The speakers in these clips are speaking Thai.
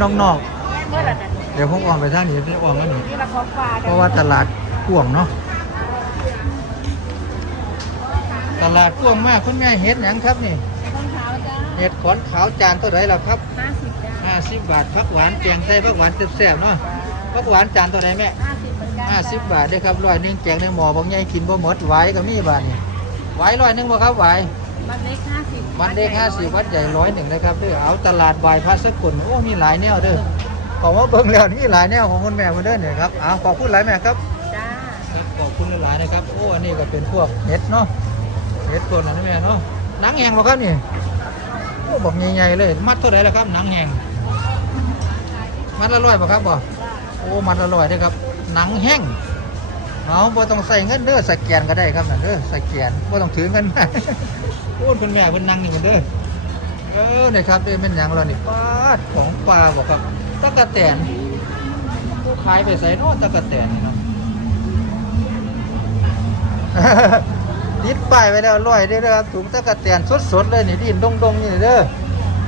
แถวนอกเมื่อไหร่น่ะๆ เดี๋ยวผมออกไปทางนี้จะออกแล้วนี่ นี่ละของปลาเพราะว่าตลาดกว้างเนาะ ตลาดกว้างมากคุณแม่เห็ดหยังครับนี่ ต้นขาวจ้าเห็ดขอนขาวจานเท่าไหร่ล่ะครับห้าสิบจ้าห้าสิบบาทผักหวานแกงไทยผักหวานแซ่บๆเนาะผักหวานจานเท่าไหร่แม่ห้าสิบเหมือนกันห้าสิบบาทเด้อครับร้อยหนึงแกงในหม้อบางใหญ่กินบ่หมดไหวก็มีบาทนี่ไหวร้อยหนึงบ่ครับไหวมันเล็กห้าสิบ วันเด็กห้าสิบวัดใหญ่ร้อยหนึ่งนะครับเด้อเอาตลาดบายพระสกุลโอ้มีหลายแนวเด้อขอว่าเบิ่งแล้วนี่หลายแนวของคุณแม่มาเด้อเนี่ยครับเอาขอบคุณหลายแม่ครับจ้าครับขอบคุณหลายๆนะครับ โอ้อันนี้ก็เป็นพวกเห็ดเนาะเห็ดตัวนั้นแม่เนาะหนังแห้งบ่ครับนี่โอ้บอกใหญ่ๆเลยมัดเท่าไหร่ละครับหนังแห้งมัดละร้อยบ่ครับบ่โอ้มัดละร้อยเด้อครับหนังแห้ง เอาบ่ต้องใส่เงินเด้อสแกนก็ได้ครับนั่นเด้อสแกนบ่ต้องถือเงินมาโอ้เป็นแม่เพิ่นนั่งนี่กันเด้อเออนี่ครับเด้เป็นหยังเรานี่ปาดของปลาบ่ครับตะกะแตนขายไปใส่นาะตะกะแตนนี่เนาะติดป้ายไว้แล้วร้อยเด้อครับถุงตะกะแตนสดๆเลยนี่ดินดงๆนี่เด้อ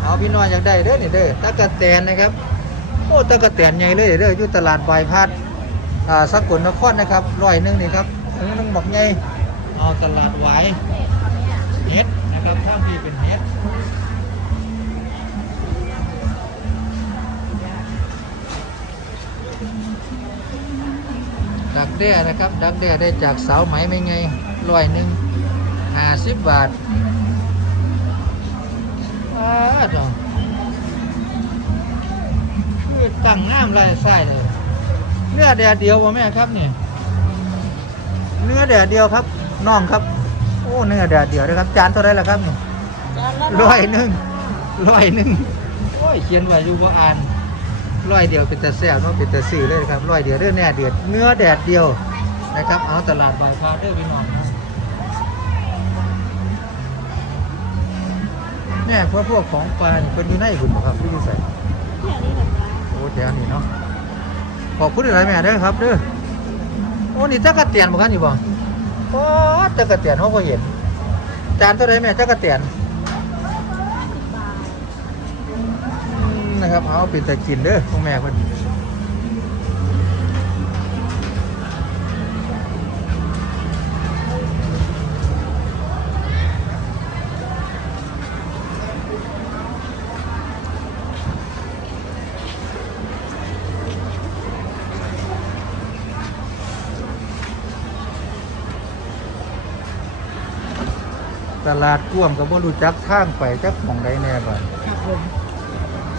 เอาพี่น้อยอยากได้เด้อนี่เด้อตะกะแตนนะครับโอ้ตะกะแตนใหญ่เลยเด้ออยู่ตลาดบายพัด สกลนครนะครับร้อยหนึ่งนี่ครับถึงนึงบักใหญ่เอาตลาดหวายเฮ็ดนะครับทางพี่เป็นเฮ็ดดักแด้นะครับ ดักแด้ได้จากเสาไหมไม่ไงร้อยหนึ่งห้าสิบบาทว้าดอกคือตั้งน้ำลายไส้เลย นื้อแดดเดียววะแม่ครับเนี่ยเนื้อแดดเดียวครับน้องครับ โอ้เนื้อแดดเดียวนะครับ จานเท่าไรล่ะครับนี่จานละร้อยหนึ่งร้อยหนึ่งโอ้ยเขียนไว้อยู่ว่าอ่านร้อยเดียวเป็นแต่แซ่บเนาะเป็นแต่สื่อเลยครับร้อยเดียวเด้อแน่เดือดเนื้อแดดเดียวนะครับเอาตลาดบายพาเด้อพี่น้องแม่พวกพวกของปลานี่เป็นอยู่ในหุ่นบ่ครับที่อยู่ใส่แค่นี้แหละจ้าโอ้แถวนี้เนาะ ขอบคุณหลายแม่เด้อครับเด้อโอ้นี่จักระเตียนเหมือนกันอยู่บ่โอ้จักระเตียนเขาก็เห็น จานเท่าไรแม่จักระเตียนนะครับเอาเป็นแต่กินเด้อของแม่เพิ่น ตลาดก่วมก็บ่รู้จักทางไปจักหม่องใดแน่บ่ครับผม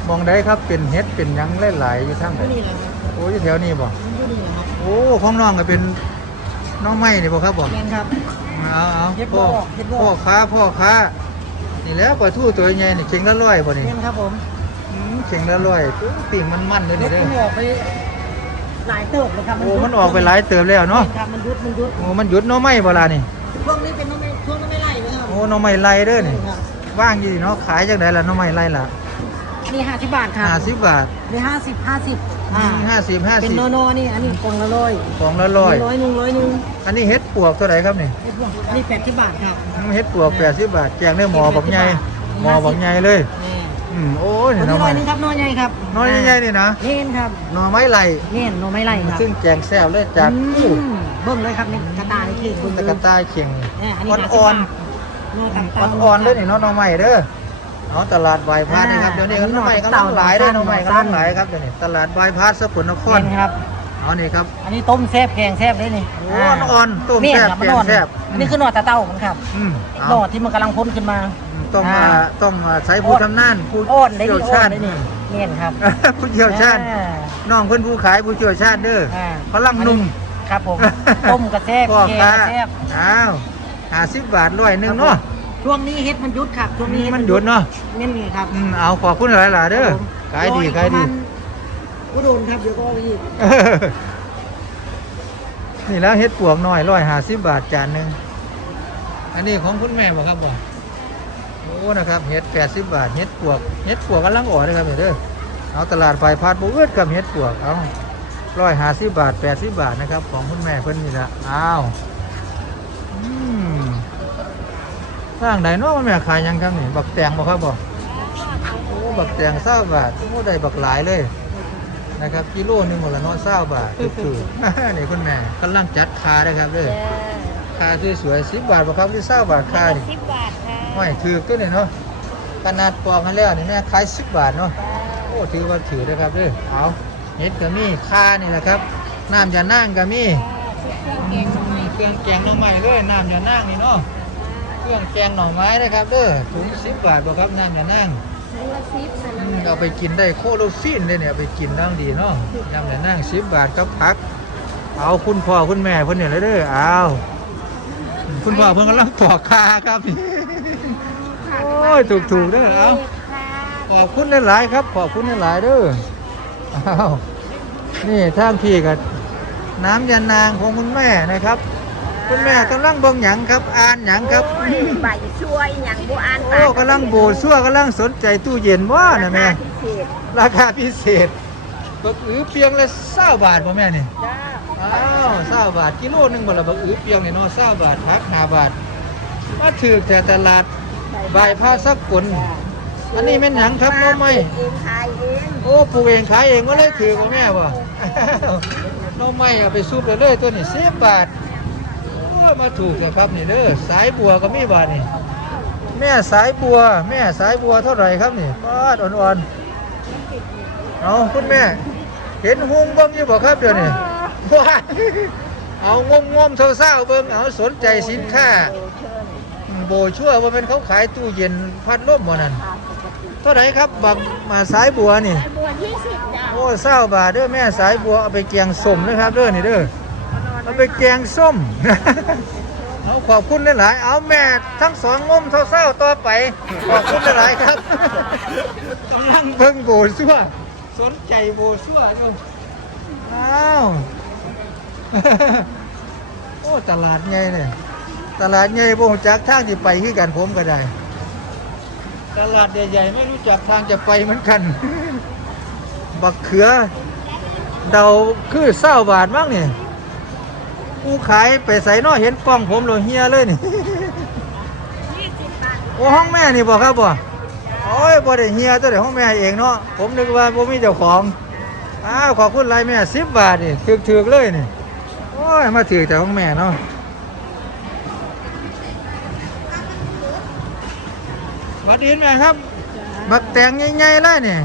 มองได้ครับเป็นเฮ็ดเป็นหยังหลายๆอยู่ทางไหนนี่แหละครับโอ้ยแถวนี้บ่อยู่นี่แหละครับโอ้ของน้องก็เป็นน้องไม้นี่บ่ครับบ่แม่นครับ เอาเอาเฮ็ดบ่พ่อเฮ็ดบ่พ่อค้าพ่อค้านี่แหล้วปลาทูตัวใหญ่นี่เข่งละร้อยบ่นี่แม่นครับผมอืมเข่งละร้อยปุ๊บปิ่งมันมันเลยรนี่ถเด้อมันออกไปหลายเติบเลยครับโอ้มันออกไปหลายเติบแล้วเนาะแม่ครับมันยุดมันยุดโอ้มันหยุดเน้องไม้บ่ล่ะนี่ช่วงนี้เป็นน้อ โอ้หน้องไม้ไล่เด้อนี่ครับว่างอยู่นี่เนาะขายจังไดล่ะหน้องไม้ไล่ล่ะนี่ห้าสิบบาทครับ50บาทนี่ห้าสิบห้าสิบอืม50เป็นโน50โนนี่อันนี้กล่องละร้อยของละร้อยร้อยหนึ่งร้อยหนึ่งอันนี้เฮ็ดปวกเท่าไหร่ครับนี่ไอ้พวกอันนี้แปดสิบบาทครับอืมเฮ็ดปวก80บาทแกงได้หมอบักใหญ่หมอบักใหญ่เลยนี่อืมโอ้ยตัวหน่นี้อร้อไม้ยหนึงครับน้อยใหญ่ครับน้อยใหญ่ๆนี่นะเน่นครับหน่อไม้ไหลเน่นโนไม่ไล่ครับซึ่งแกงแซ่บเลยจากอืผู้มเบิ่งเลยครับนี่กระต่ายเข่งเบิ่งตะเลยกะต้ายเคียงเนี่ยอันนี้อ่อนเนื้อๆตับอ่อน อ่อนๆเลยนี่เนาะหน่อไม้เด้อเอาตลาดบายพาสนะครับเดี๋ยวนี้ก็หน่อไม้กำลังหลายเด้อหน่อไม้กำลังหลายครับเดี๋ยวนี้ตลาดบายพาสสกลนครเน่นครับเอานี่ครับ อันนี้ต้มแซ่บแกงแซ่บเลยนี่โอ้อ่อนๆต้มเนี่ยแซ่บครับแกมันงอ่อนแซ่บอันนี้คือหนอดตะเต้ามันครับอืมเอาหนอดที่มันกำลังพ้นขึ้นมา ต้องอ่ามาต้องมาใช้ผู้ชำนาญผู้อ้อนได้เชี่ยนี่วอ้อชานญได้นี่เน่นครับผู้เชี่ยวชาญอ่น้องเพิ่นผู้ขายผู้เชี่ยวชาญเด้ออ่าพลังนุ่มครับผมต้มกระแซ่บพ่อแกงค้ากระแซ่บอ้าว ห้าสิบบาทร้อยหนึ่งเนาะช่วงนี้เฮ็ดมันหยุดครับช่วงนี้เฮ็มันหยุดเนาะเน่นนี่ครับอืมเอาขอบคุณหลายๆเด้อครับผมขายดีรออีกขายดีประมณอุดมครับเดี๋ยวก็เอาไปอีกนี่แล้วเฮ็ดปวกน้อยร้อยห้าสิบบาทจานหนึ่งอันนี้ของคุณแม่บ่ครับบ่โอ้นะครับเฮ็ดแปดสิบบาทเฮ็ดปวกเฮ็ดปวกกำลังอ่อนเลยครับเด้อเอาตลาดไฟพาดบ่เอื้อดกับเฮ็ดปวกเอาร้อยห้าสิบบาทแปดสิบบาทนะครับ ของคุณแม่เพิ่นนี่ละอ้าวอืม ทางใดเนาะมันแม่ขายหยังครับนี่บักแตงบ่ครับบ่โอ้บบักแตงเศร้าบาทโอ้ได้บักหลายเลยนะครับกิโลหนึงหมดละเนาะเศร้าบาทถูกๆนี่คุณแม่กำลังจัดคาได้ครับเด้อคาสวยๆสิบบาทบ่ครับที่เศร้าบาทคาดิสิบบาทค่ะห้อยถือตัวนี่เนาะขนาดปอกกันแล้วนี่แม่ขายสิบบาทเนาะโอ้ถือว่าถือนะครับเด้อเอาเห็ดก็มีคานี่แหละครับน้ำยานั่งก็มีอืมเครื่องแกงหน่อไม้เลยน้ำยานั่งนี่เนาะ เครื่องแกงหน่อไม้นะครับเด้อถุงสิบบาทบ่ครับน้ำยานั่งถุงละสิบอืมเอาไปกินได้โคโลฟินเลยเนี่ยเอาไปกินนั่งดีเนาะน้ำยานั่งสิบบาทกับผัก เอาคุณพ่อคุณแม่เพิ่นเนี่ยเลยเด้อเอาคุณพ่อเพิ่นกำลังปอกคาครับ โอ้ยถูกๆเด้อเอา ขอบคุณหลายๆครับ ขอบคุณหลายๆเด้ออ้าวนี่ท่างพี่กับน้ำยานางของคุณแม่นะครับ คุณแม่กำลังเบิ่งหยังครับ อ่านหยังครับใบช่วยอย่างโบอ่านโอ้กำลังโบซั่วกำลังสนใจตู้เย็นว่านะแม่พิเศษราคาพิเศษบักอือเปียงละเศร้าบาทป่ะแม่นี่ จ้าอ้าวเศร้าบาทกิโลหนึงบ่ละบักอือเปียงนี่เนาะเศร้าบาทพักห้าบาท มาถือแต่ตลาดใบายผ้าสักกลอันนี้แม่นหยังครับน้องไม้ เองขายเองโอ้ปลูกเองขายเองก็เลยถือว่าแม่บ่ น้องไม่เอาไปซุปเลยเลยตัวนี้สิบบาทโอ้ ยมาถูกเลยครับนี่เด้อสายบัวก็มีบาทนี่แม่สายบัว แม่สายบัวเท่าไหร่ครับนี่ปาดอ่อนๆเอาคุณแม่ เห็นหุงเบิ้งอยู่บ่ครับเดี๋ยวนี้ว้ายเอางมงมๆเศร้าๆเบิ้งเอาสนใจสินค้าอืมโบชั่วว่าเป็นเขาขายตู้เย็นพัดลมบ่นั่นเท่าไหร่ครับบักมาสายบัวนี่บัวยี่สิบจ้าโอ้เศร้าบาทเด้อแม่สายบัวเอาไปแกงส้มนะครับเด้อนี่เด้อ เอาไปแกงส้ม เอาขอบคุณหลายๆเอาแม่ทั้งสองงมเศร้าๆต่อไป ขอบคุณหลายๆครับกำลังเบิ่งโบซัวสนใจโบซัวอยู่อ้าว โอ้ตลาดใหญ่เนี่ยตลาดใหญ่บ่รู้จักทางที่ไปคือกันผมก็ได้ ตลาดใหญ่ๆไม่รู้จักทางจะไปเหมือนกัน บักเขือ เดาคือเศร้าบาทมั้งนี่ ผู้ขายไปใส่นอเห็นกล้องผมโลเฮียเลยนี่โอ้ห้องแม่นี่บอกครับบ่โอ้ยบ่ได้เฮียตัวเดียวห้องแม่เองเนาะผมนึกว่าบ่มีเจ้าของอ้าวขอบคุณหลายแม่สิบบาทนี่ถือกๆเลยนี่โอ้ยมาถือแต่ห้องแม่เนาะสวัสดีแม่ครับบักแตงใหญ่ๆเลยนี่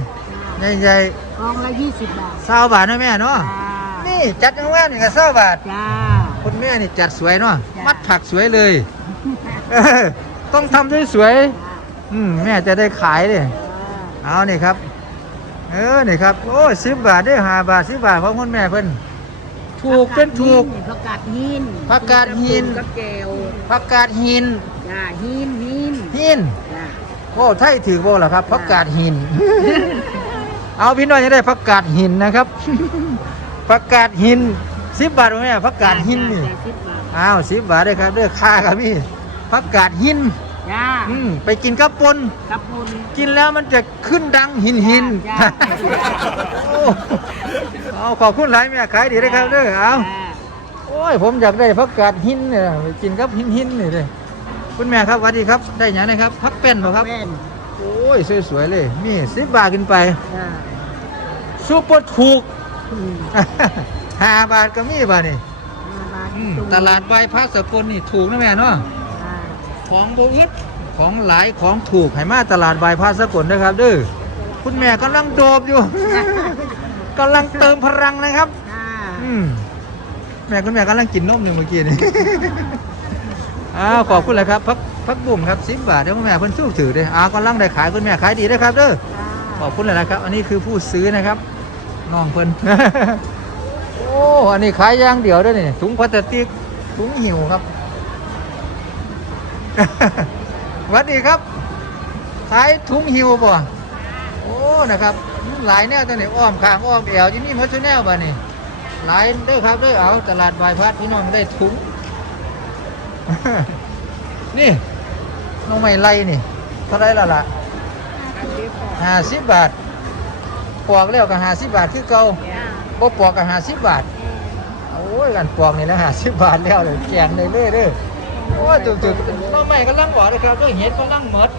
ใหญ่กองละยี่สิบบาทๆเศร้าบาทเนาะแม่เนาะนี่จัดงานนี่ก็เศร้าบาทจ้า คุณแม่นี่จัดสวยเนาะจ้ะมัดผักสวยเลยเออต้องทำสวยๆอืมแม่จะได้ขายเลยเอานี่ครับ เออนี่ครับ โอ้สิบบาทได้ห้าบาทสิบบาทของคุณแม่เพิ่นถูกเป็นถูกผักกาดหินผักกาดหินกับแก้วผักกาดหินจ้าหินหินหินจ้าโอ้ไทยถือบ่ล่ะครับผักกาดหิน เอาพี่น้อยจะได้ผักกาดหินนะครับผักกาดหิน สิบบาทไหมผักกาดหินนี่จ้าสิบบาทอ้าวสิบบาทเลยครับเด้อค่าครับพี่ผักกาดหินจ้าอืมไปกินกับปนกับปุนกินแล้วมันจะขึ้นดังหินหินจ้ะโอ้เอาขอบคุณหลายแม่ขายดีเลยครับเด้อเอาโอ้ยผมอยากได้ผักกาดหินเนี่ยไปกินกับหินหินนี่เลยคุณแม่ครับสวัสดีครับ ได้หยังนะครับผักเป็นบ่ครับแม่นโอ้ยสวยๆเลยนี่สิบบาทกินไปจ้าซุปเปอร์ถูกอืม ห้าบาทก็มีบาทนี่ห้าบาทอืมถุงตลาดใบายพักสกลนี่ถูกนะแม่เนาะจ้าของโบอึดของหลายของถูกให้มาตลาดบายพาสกลนะครับเด้อคุณแม่กำลังโดบอยู่ กำลังเติมพลังนะครับจ้าอืมแม่คุณแม่กำลังกินนมอยู่เมื่อกี้นี่ อ้าวขอบคุณเลยครับพักพักบุ่มครับสิบบาทเดี๋ยวคุณแม่เพิ่นสู้ถือเด้ออ้าวกำลังได้ขายคุณแม่ขายดีนะครับเด้อ ขอบคุณเลยนะครับ อันนี้คือผู้ซื้อนะครับน้องเพิ่นโอ้อันนี้ขายอย่างเดียวเด้วยนี่ถุงพลาสติกถุงหิวครับสวัสดีครับ ขายถุงหิวป่ะโอ้นะครับหลายแนวตัวนี้อ้อมข้างอ้อมแอวที่นี่มัชแนวบ่นี่หลายเด้อครับเด้อเอาตลาดบายพัดพี่น้องได้ถุงนี่น้องไม่ไล่นี่เท่าไรละล่ะห้าสิบบาทปอกแล้วก็ห้าสิบบาทคือเก่าบ่ปอกก็ห้าสิบบาทโอ้ ยกันปอกนี่แล้วห้าสิบบาทแล้วเลยแกงเลยเรื่อยเด้อโอ้ยจุกๆน้องใหม่กำลังบอกเลยครับด้วยเห็ดกำลังหมด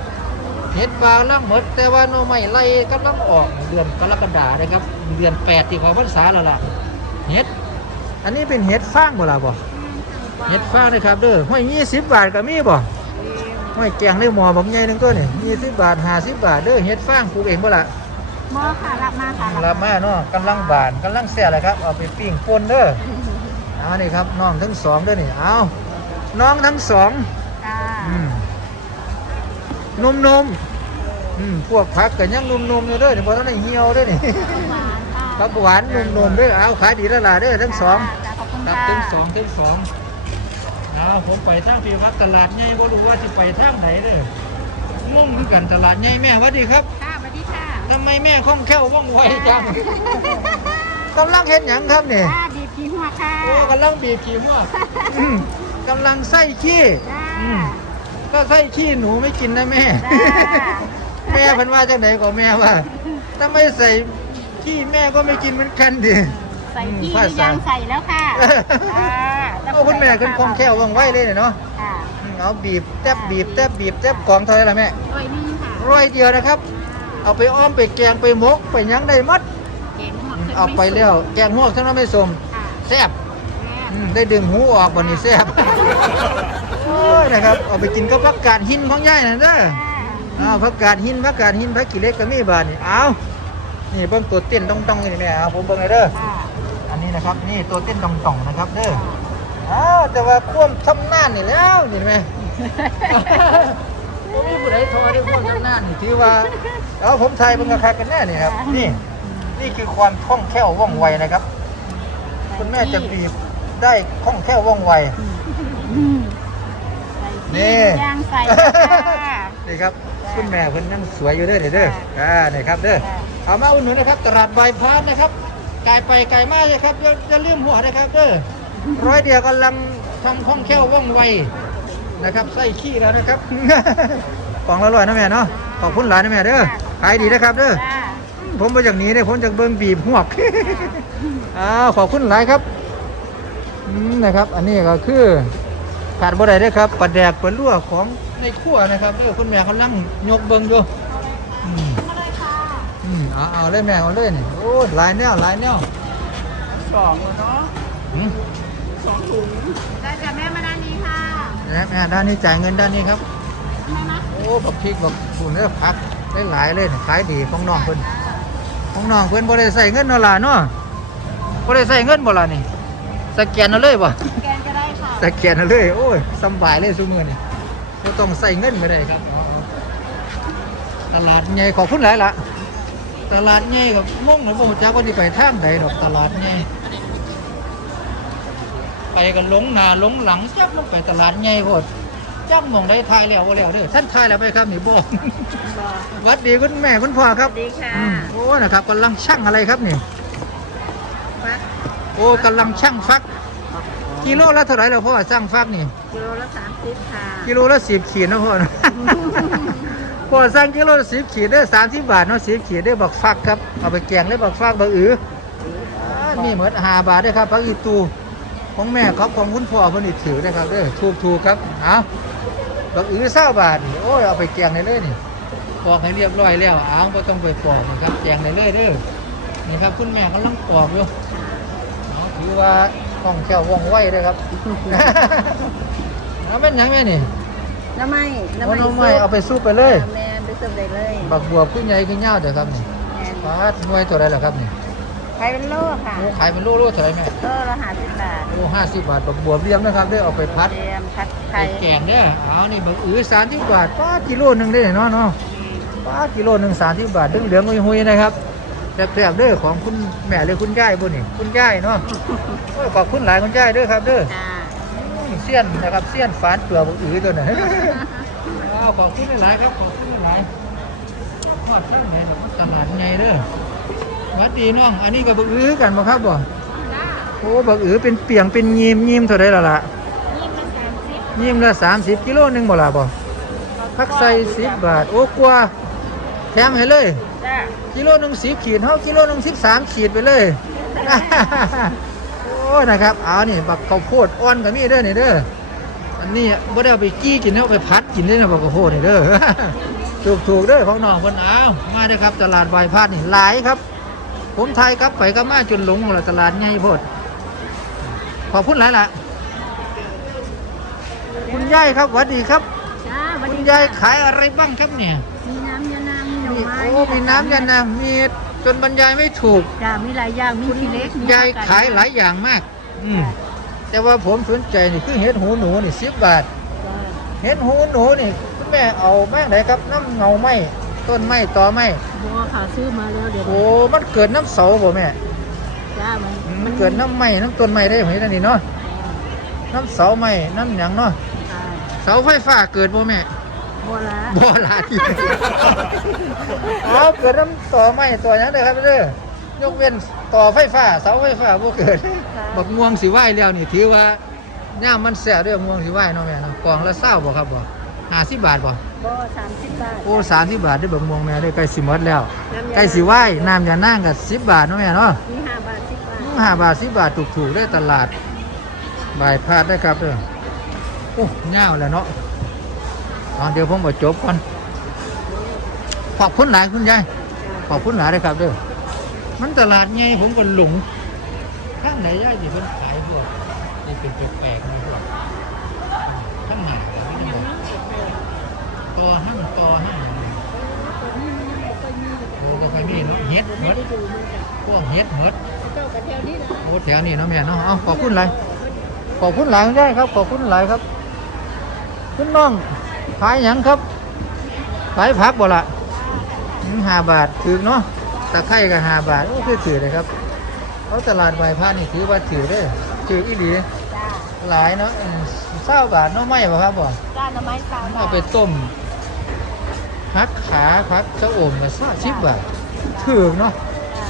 เห็ดฟางล่างหมด แต่ว่าหน่อไม้ไล่กำลังออกเดือนกรกฎานะครับ เดือนแปดที่เขอพรรษาแล้วล่ะเห็ด อันนี้เป็นเห็ดฟางบ่ล่ะบ่เห็ดฟางนะครับเด้อห้อยยี่สิบบาทก็มีบ่ห้อยแกงได้หมอบอกไงนึงก็นี่ยี่สิบบาทห้าสิบบาทเด้อเห็ดฟางปลูกเองบ่ล่ะหมอค่ะรับมาค่ะรับมาเนาะกำลังบานกำลังแซ่เลยครับเอาไปปิ้งป่นเด้อ เอานี่ครับน้องทั้งสองเด้อนี่เอาน้องทั้งสองจ้าอืมนมนมๆอืมพวกผักก็ยังนมนมๆอยู่เด้อนี่บ่ทันได้เหี่ยวเด้อนี่ หวานค่ะผักหวานนมนมๆเด้อเอาขายดีแล้วล่ะเด้อทั้งสอง จ้าขอบคุณครัค่ะบทั้งสองทั้งสองเอาผมไปทางพี่วัดตลาดใหญ่บ่รู้ว่าสิไปทางไหนเด้องงคือกันตลาดใหญ่แม่หวัดดีครับค่ะสวัสดีค่ะทำไมแม่คล่องแคล่วว่องไวจังกำลังเฮ็ดหยังครับนี่จ้าดี บขี้หัวค่ะโอ้กำลังบีบขี้หัวอืมกำลังไส้ขี้จ้าอืมก็ไส้ขี้หนูไม่กินนะแม่ จ้าแม่เพันว่าจังไหนก็แม่ว่า ถ้าไม่ใส่ขี้แม่ก็ไม่กินเหมือนกันดิ ใส่ขี้ภาหรือษายังใส่แล้วค่ะจ้าโอ้คุณแม่ขึ้นคล่องแคล่วว่องไวเลยเนี่ยเนาะค่ะอืมเอาบีบแทบบีบแทบบีบแทบกองเท่าไหรล่ะแม่ร้อยหนึงค่ะร้อยเดียวนะครับ เอาไปอ้อมไปแกงไปหมกไปหยังได้หมดเก่งหมดอืมเอาไปแล้วแกงหวกทั้งนั้นไม่สมค่ะ แซ่บแม่อืมได้ดึงหูออกวันนี้แซ่บโอ้ยนะครับเอาไปกินก็ผักกาดหินของย่ายนะเด้อจ้าเอาผักกาดหินผักกาดหินผักกี่เล็กก็มีบาดนี่เอานี่เบิ่งตัวเต้นต้องต้องๆนี่แม่เอาผมเบิ่งเลยเด้อค่ะอันนี้นะครับนี่ตัวเต้นต้องต้องๆนะครับเด้ออ้าวแต่ว่าควมทำนานนี่แล้วนี่แม่บ่มีผู้ใดโทรได้ควมทำนานนี่ถือว่าเอาผมทายเบิ่งราคากันแน่นี่ครับนี่นี่คือความคล่องแคล่วว่องไวนะครับ คุณแม่จะบีบได้คล่องแคล่วว่องไวอืมนี่ใส่ขี้หรือยังใส่แล้วค่ะ นี่ครับคุณแม่เพิ่นนั่งสวยอยู่เด้อนี่เด้ออ่านี่ครับเด้อค่ะเอามาอุ่นหนุนนะครับ ตลาดบายพาสนะครับไกลไปไกลมาเลยครับอย่าอย่าลืมหัวนะครับเด้อร้อยเดียวกำลังทำคล่องแคล่วว่องไวนะครับใส่ขี้แล้วนะครับ กล่องละร้อยนะแม่เนาะขอบคุณหลายนะแม่เด้อขายดีนะครับเด้อจ้าผมมาจากนี้เนี่ยผมจากเบิ้งบีบหวก อ้าวขอบคุณหลายครับอืมนะครับ อันนี้ก็คือขาดบ่ได้เด้อครับปลาแดกปลาลั่วของในครัวนะครับเด้อคุณแม่กำลังยกเบิ้งอยู่อืมมาเลยค่ะอืมเอาเอาเลยแม่เอาเลยนี่โอ้ยหลายแนวหลายแนวสองเนาะอืมสองถุงได้จ้ะแม่มาด้านนี้ค่ะนะแม่ด้านนี้จ่ายเงินด้านนี้ครับแม่นะโอ้บักพริกบักบุญเนื้อผักได้หลายเลยนี่ขายดีของน้องเพิ่นของน้องเพิ่นบ่ได้ใส่เงินเนาะล่ะเนาะ บ่ได้ใส่เงินบ่ล่ะนี่สแกนเอาเลยบ่แกนก็ได้ค่ะ สแกนเอาเลย โอ้ยสำบายเลยซุมื้อนี่บ่ต้องใส่เงินก็ได้ครับเอาเอาตลาดใหญ่ขอบคุณหลายล่ะตลาดใหญ่ก็งงเลยบ่รู้จักว่าสิไปทางใดดอกตลาดใหญ่ไปกันหลงหน้าหลงหลังจักลงไปตลาดใหญ่โพดจักหมองได้ทายแล้วบ่แล้วเด้อท่านทายแล้วไปครับนี่บ่หวัดดีคุณแม่คุณพ่อครับดีค่ะอืมโอ้นะครับกำลังช่างอะไรครับนี่ ฟักโอ้กำลังช่างฟัก กิโลละเท่าไหร่แล้วพ่อช่างฟักนี่ กิโลละสามสิบค่ะกิโลละสิบขีดนะพ่อนะพ่อสั่งกิโลละสิบขีดได้สามสิบบาทเนาะสิบขีดได้บักฟักครับ เอาไปแกงได้บักฟักบักอืออ่ามีเหมือนหาบาทด้วยครับพักอีตูของแม่ครับของคุณพ่อเพิ่นนี่ถือได้ครับเด้อถูกถูกๆครับเอาบักอือเศร้าบาทนี่โอ้ยเอาไปแกงได้เลยนี่ปอกให้เรียบร้อยแล้วเอาก็ต้องไปปอกนะครับแกงได้เลยเด้อ นี่ครับคุณแม่กำลังปอกอยู่เอาถือว่าต้องแก้วว่องไวเลยครับเอาเป็นหยังไงนี่น้ำไม้เอาน้ำไม้เอาไปซุปไปเลยแม่ไปซุปได้เลยบักบัวขึ้นใหญ่ขึ้นยาวเด้อครับนี่แม่ปาดหน่วยเท่าไรล่ะครับนี่ใครเป็นโลค่ะโอ้ขายเป็นโลโลเท่าไรแม่โลละห้าสิบบาทโอ้ห้าสิบบาทบักบัวเรียมนะครับเด้อเอาไปพัดเตรียมพัดไปไข่แกงเด้อเอานี่บักอือสามสิบบาทป้าดกิโลหนึ่งได้เนาะเนาะป้าดกิโลหนึ่งสามสิบบาทเหลืองๆหุยๆนะครับ แซ่บๆเด้อของคุณแม่หรือคุณยายบุนี่คุณยายเนาะโอ้ยขอบคุณหลายคุณยายเด้อครับเด้อจ้าอืมเสี้ยนนะครับเสี้ยนฝานเปลือกบักอือตัวไหนะอ้าวขอบคุณหลายๆครับขอบคุณหลายทอดข้างไหนเราก็ตลาดไงเด้อหวัดดีน้อง อันนี้ก็บักอื้อกันบ่ครับบ่จ้าโอ้บักอื้อเป็นเปียงเป็นยีมยีมเท่าไรล่ะล่ะนี่มันสามสิบยีมละ30กิโลหนึงบ่ล่ะบ่พักใส่10บาท โอ้กว่าแถมให้เลยจ้า กิโลหนึง10ขีดเฮากิโลหนึง13ขีดไปเลย โอ้นะครับ เอานี่บักข้าวโพดอ่อนก็มีเด้อนี่เด้อ อันนี้บ่ได้เอาไปกี้กินนะเอาไปพัดกินได้นะบักข้าวโพดนี่เด้อแถูกถูกๆเด้อของน้องคนอ้าวมาเด้อครับ ตลาดวายพาดนี่หลายครับ ผมไทยครับไปก็มาจนหลงละตลาดใหญ่โพดขอบคุณหลายล่ะคุณยายครับสวัสดีครับจ้าวันคุณนี้ยายขายอะไรบ้างครับเนี่ย มีน้ำยานางมีหน่อมีไม้โอ้มีน้ำยานางมีจนบรรยายไม่ถูกจ้ามีหลายอย่างมีทีเล็กมียายผักกดขายหลายอย่างมาก อืมแต่ว่าผมสนใจนี่คือเห็ดหูหนูนี่สิบบาทจ้าเห็ดหูหนูนี่คุณแม่เอาแม่ไหนครับน้ำเงาไม้ต้นไม้ตอไม้บัวขาวซื้อมาแล้วเดี๋ยวโอ้มันเกิดน้ำเสาบ่แม่จ้ามันอืมมันเกิดน้ำไม้น้ำต้นไม้ได้ไหมนั่นนี่เนาะน้ำเสาไม้น้ำหยังเนาะจ้าเสาไฟฟ้าเกิดบ่แม่ บัวละบ่ลาที่เอาเกิดน้ำต่อไม้ต่อหยังเด้อครับเด้อยกเว้นต่อไฟฟ้าเสาไฟฟ้าบ่เกิดบักม่วงสิไหวแล้วนี่ถือว่าย่ามมันแซ่บเด้อม่วงสิไหวเนาะแม่เนาะกล่องละ20บ่ครับบ่50บาทบ่บัวสามสิบบาทโอ้30บาทได้อบักม่วงแม่ได้อใกล้สิหมดแล้วน้ำยาใกล้สิไหวน้ำยานางก็10บาทเนาะแม่เนาะมีห้าบาทสิบบาทอืม5บาท10บาทถูกๆได้อตลาดบายพาดได้อครับเด้อโอ้ยาวแล้วเนาะ เอาเดี๋ยวผมบ่จบก่อนขอบคุณหลายคุณยายขอบคุณหลายเลยครับเด้อมันตลาดใหญ่ผมก็หลงข้างไหนยายที่เพิ่นขายพวกนี่เป็นแปลกๆนี่พวกข้างหน้าก็มีทั้งหมดตัวห้างตัวห้างโอ้ก็ค่อยมีเนาะเฮ็ดหมดพวกเฮ็ดหมดเจ้แถวนี้นะโอ้แถวนี้เนาะแม่เนาะเอาขอบคุณหลายขอบคุณหลายได้ครับ ขอบคุณหลายครับคุณน้อง ขายหยังครับ ขายผักบ่ละห้าบาทถือเนาะตะไคร่ก็ห้าบาทโอ้คือถือเลยครับเขาตลาดใบายผ้านี่ถือว่าถือได้อถืออีหลีจ้าหลายเนาะเศร้าบาทเนาะไม่บ่ครับบ่จ้าหน่อไม้สามบาเอาทไปต้มพักขาพักชะอมก็ซ่าชิบบาทถือเนาะจ้า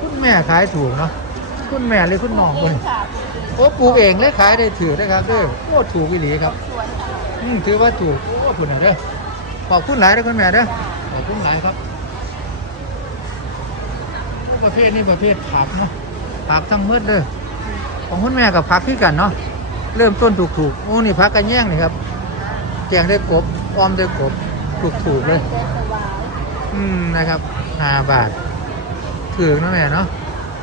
คุณแม่ขายถูกเนาะ คุณแม่หรือคุณน้องเอเพิ่นค่ะโอ้ปลูกเองเลยขายได้ถือได้ครับเด้อโอ้ถูกอีหลีครับสวนค่ะอืมถือว่าถูกโอ้คุณนะเด้อขอบคุณหลายเด้อคุณแม่เด้อขอบคุณหลายครับ ประเภทนี้ประเภทผักเนาะผักทั้งหมืดเลยของคุณแม่กับผักคือกันเนาะเริ่มต้นถูกๆโอ้นี่ผักกระแย่งนี่ครับแกงได้กบออมได้กบถูกๆเลยแก้สวายอืมนะครับห้าบาทถือนาะแม่เนาะ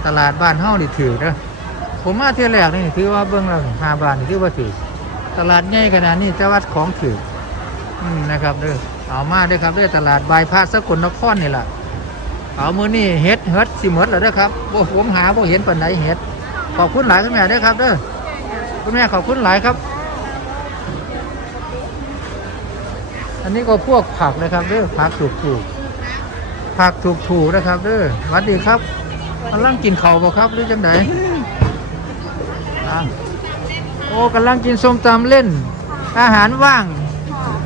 ตลาดบ้านเฮานี่ถือนะผมมาเที่ยวแรกนี่ถือว่าเบิ้องแล้วห้าบานี่ถือว่าถือตลาดใหญ่ขนาดนี้จะวัดของถืออืมนะครับเด้อเอามาเด้อครับเด้อตลาดบายพาสสกลนครนี่แหละเอามือนี่เฮ็ดเฮ็ดสิหมดแล้วเด้อครับบ่ผมหาบ่เห็นปานใดเฮ็ดขอบคุณหลายคุณแม่เด้อครับเด้อคุณแม่ขอบคุณหลายครับอันนี้ก็พวกผักนะครับเด้อผักถูกถูกผักถูกถูกนะครับเด้อสวัสดีครับ กำลังกินข้าวบ่ครับหรือจังไดอะโอ้กำลังกินส้มตำเล่น อาหารว่าง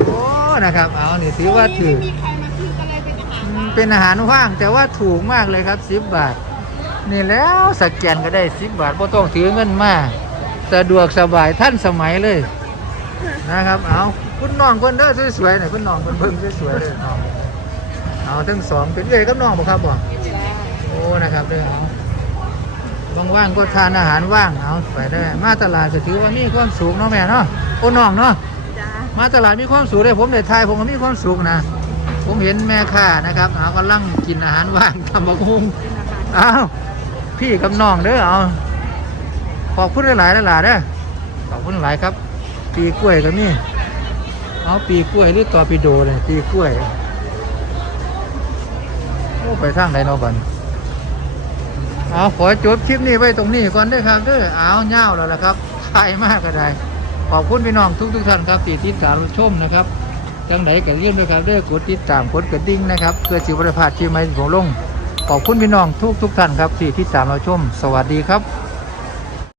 โอ้นะครับ เอานี่ถือว่าถือมีใครมาซื้อกันเลยเป็นอาหารอืมเป็นอาหารว่างแต่ว่าถูกมากเลยครับสิบบาท นี่แล้วสแกนก็ได้สิบบาทไ่ต้องถือเงินมาสะดวกสบายท่านสมัยเลย นะครับ เอาคุณน้องคนเด้อสวยๆหน่อยคุณน้องคนเพิ่งสวยๆเลยน้องเอาทั้งสองเป็นเอ้ยกับน้องบ่ครับบ่โอ้ นะครับเด้อเอาว่างๆก็ทานอาหารว่างเอาไปได้ มาตลาดก็ถือว่ามีความสูงเนาะแม่เนาะโอ้น้องเนาะจ้ามาตลาดมีความสุขเลยผมได้ทายผมก็มีความสุขนะ ผมเห็นแม่ค้านะครับเอากำลังกินอาหารว่างทำบักฮุงเป็นอาหารเอาพี่กับน้องเด้อเอาขอบคุณหลายๆหลายๆเด้อขอบคุณหลายครับ ปีกล้วยก็มีเอาปีกล้วยหรือตอปิโดเลยปีกล้วยโอ้ไปทางไหนเนาะบัน เอาขอจบคลิปนี้ไว้ตรงนี้ก่อนด้วยครับเด้อเอาเง่าวแล้วล่ะครับทายมากก็ได้ขอบคุณพี่น้องทุกทุกท่านครับที่ติดตามรับชมนะครับจังไหนก็เรียนด้วยครับเด้อกดติดตามกดกระดิ่งนะครับเพื่อสิบริพาดที่ไม่ของลงขอบคุณพี่น้องทุกทุกท่านครับที่ติดตามเราชม สวัสดีครับ